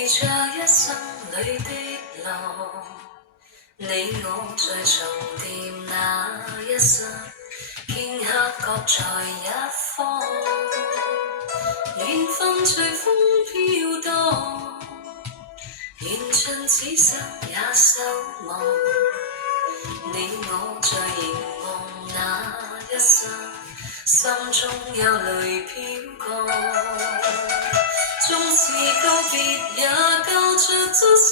隨着一生裏的浪，你我在重疊那一剎，頃刻各在一方，緣分隨風飄蕩，緣盡此生也守望，你我在凝望那一剎，心中有淚飄降。縱是告別也交出真心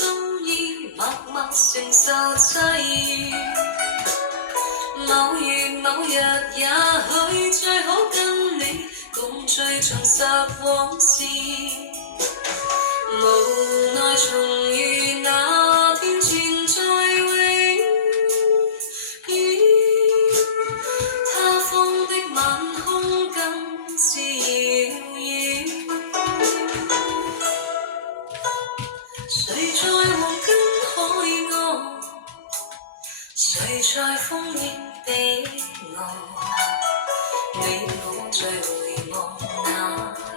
意，默默承受際遇。某月某日也許再可跟你共聚重拾往事，無奈重遇那天存在永遠，他方的晚空更是遙遠。誰在黃金海岸，誰在烽煙彼岸，你我在回望那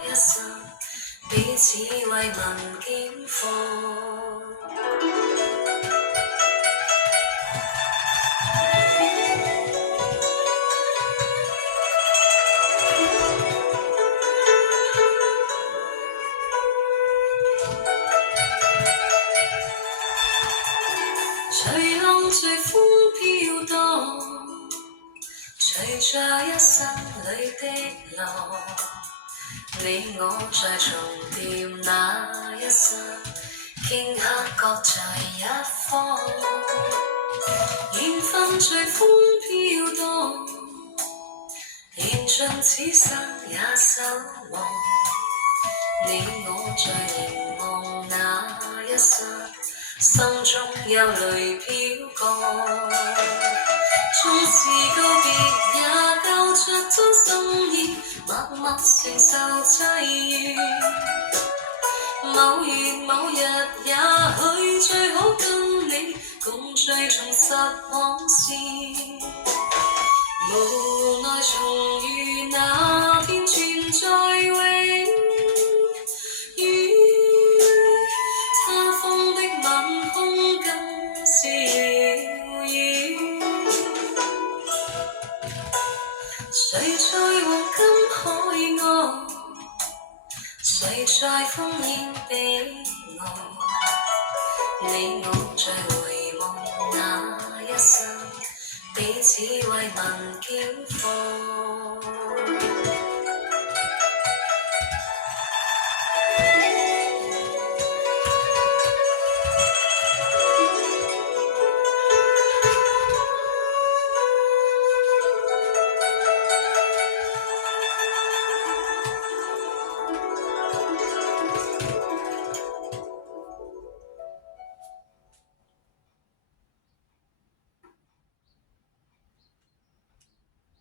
一剎，彼此慰問境況。隨浪隨風飄蕩，隨着一生裏的浪，你我在重疊那一剎，頃刻各在一方，緣分隨風飄蕩，緣盡此生也守望，你我在凝望那一剎，心中有淚飄降。縱是告別也交出真心意，默默承受際遇。某月某日也許再可跟你共聚重拾往事，無奈重遇那天存在永遠，他方的晚空更是遙遠。誰在黃金海岸，誰在烽煙彼岸，你我在回望那一剎，彼此慰問境況。